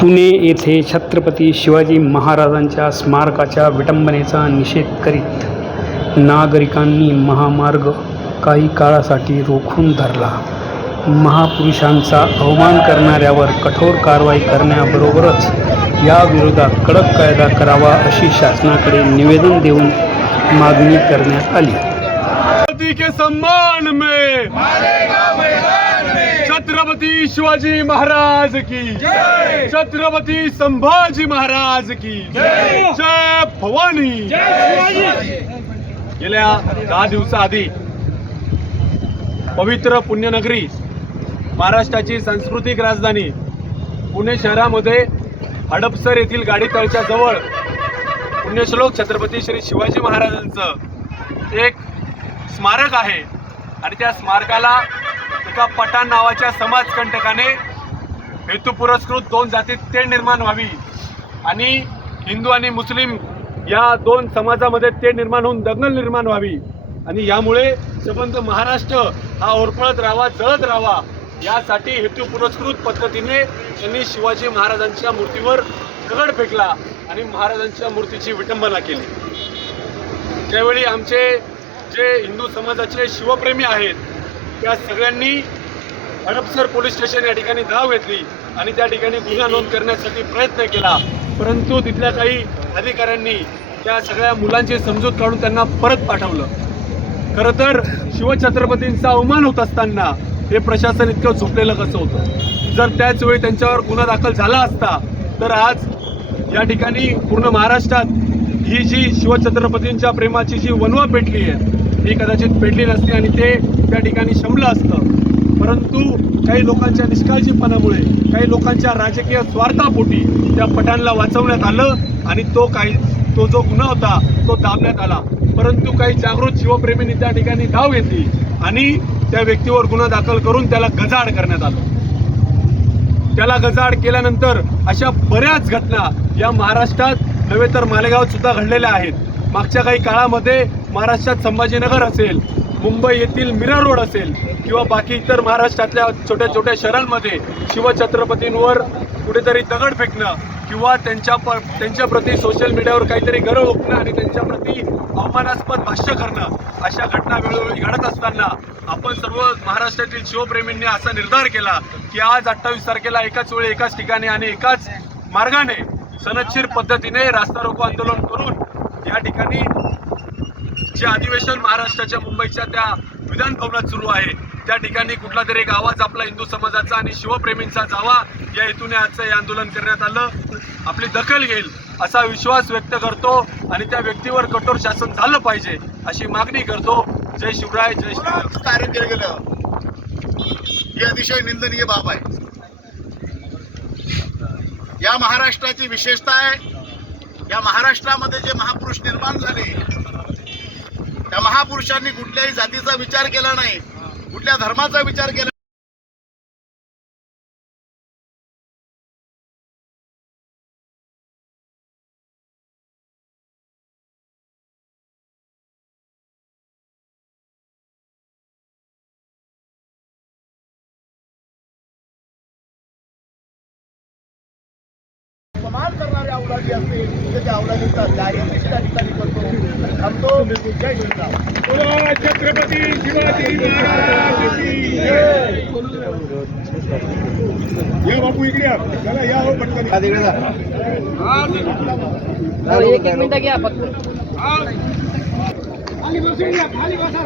पुणे येथे छत्रपती शिवाजी महाराजांच्या स्मारकाच्या विटंबनेचा निषेध करीत नागरिकांनी महामार्ग काही काळासाठी रोखून धरला. महापुरुषांचा अवमान करणाऱ्यावर कठोर कारवाई करण्याबरोबरच याविरोधात कडक कायदा करावा अशी शासनाकडे निवेदन देऊन मागणी करण्यात आली. के सम्मान में छत्रपति शिवाजी महाराज की छत्रपति संभाजी महाराज की जय. भवानी. गेल्या दहा दिवसाआधी पवित्र पुण्यनगरी महाराष्ट्राची सांस्कृतिक राजधानी पुणे शहरामध्ये हडपसर येथील गाडीतळच्या जवळ पुण्यश्लोक छत्रपती श्री शिवाजी महाराजांचं एक स्मारक आहे. आणि त्या स्मारकाला एका पठाण नावाच्या समाजकंटकाने हेतू पुरस्कृत दोन जातीत तेढ निर्माण व्हावी. आणि हिंदू आणि मुस्लिम या दोन समाजामध्ये तेढ निर्माण होऊन दंगल निर्माण व्हावी. आणि यामुळे संबंध महाराष्ट्र हा ओरपळत राहावा जळत राहावा यासाठी हेतू पुरस्कृत पद्धतीने त्यांनी शिवाजी महाराजांच्या मूर्तीवर दगड फेकला आणि महाराजांच्या मूर्तीची विटंबना केली. त्यावेळी आमचे जे हिंदू समाजाचे शिवप्रेमी आहेत त्या सगळ्यांनी हडपसर पोलीस स्टेशन या ठिकाणी धाव घेतली आणि त्या ठिकाणी गुन्हा नोंद करण्यासाठी प्रयत्न केला. परंतु तिथल्या काही अधिकाऱ्यांनी त्या सगळ्या मुलांची समजूत काढून त्यांना परत पाठवलं. खरं तर शिवछत्रपतींचा अवमान होत असताना हे प्रशासन इतकं झोपलेलं कसं होतं? जर त्याच वेळी त्यांच्यावर गुन्हा दाखल झाला असता तर आज या ठिकाणी पूर्ण महाराष्ट्रात ही जी शिवछत्रपतींच्या प्रेमाची जी वनवा पेटली आहे ही कदाचित पेटली नसती आणि ते त्या ठिकाणी शमलं असतं. परंतु काही लोकांच्या निष्काळजीपणामुळे काही लोकांच्या राजकीय स्वार्थापोटी त्या पठाणला वाचवण्यात आलं आणि तो काही तो जो गुन्हा होता तो दाबण्यात आला. परंतु काही जागृत शिवप्रेमींनी त्या ठिकाणी धाव घेतली आणि त्या व्यक्तीवर गुन्हा दाखल करून त्याला गजाड करण्यात आलं. त्याला गजाड केल्यानंतर अशा बऱ्याच घटना या महाराष्ट्रात नव्हे तर मालेगावात सुद्धा घडलेल्या आहेत. मागच्या काही काळामध्ये महाराष्ट्रात संभाजीनगर असेल मुंबई येथील मिरर रोड असेल किंवा बाकी इतर महाराष्ट्रातल्या छोट्या छोट्या शहरांमध्ये शिवछत्रपतींवर कुठेतरी दगड फेकणं किंवा त्यांच्या प त्यांच्याप्रती सोशल मीडियावर काहीतरी गरळ ओकणं आणि त्यांच्याप्रती अवमानास्पद भाष्य करणं अशा घटना वेळोवेळी घडत असताना आपण सर्व महाराष्ट्रातील शिवप्रेमींनी असा निर्धार केला की आज अठ्ठावीस तारखेला एकाच वेळी एकाच ठिकाणी आणि एकाच मार्गाने सनच्छीर पद्धतीने रास्ता रोको आंदोलन करून या ठिकाणी जे अधिवेशन महाराष्ट्राच्या मुंबईच्या त्या विधान भवनात सुरू आहे त्या ठिकाणी कुठला तरी एक आवाज आपला हिंदू समाजाचा आणि शिवप्रेमींचा जावा या हेतूने आजचं हे आंदोलन करण्यात आलं. आपली दखल घेईल असा विश्वास व्यक्त करतो आणि त्या व्यक्तीवर कठोर शासन झालं पाहिजे अशी मागणी करतो. जय शिवराय जय शिवराय. कार्य केलं गेलं. ही अतिशय निंदनीय बाब आहे. या महाराष्ट्राची विशेषता आहे. या महाराष्ट्रामध्ये जे महापुरुष निर्माण झाले त्या महापुरुषांनी कुठल्याही जातीचा विचार केला नाही. कुठल्या धर्माचा विचार केला समान करणारे अवलादी असतील तर त्या अवलादीचा कार्य त्या ठिकाणी करतो. थांबतो. जय श्रीराम. छत्रपती शिवाजी महाराज या बापू इकडे या. चला या हो पटकन. एक एक मिनिट घ्या फक्त खाली बसून या खाली बसा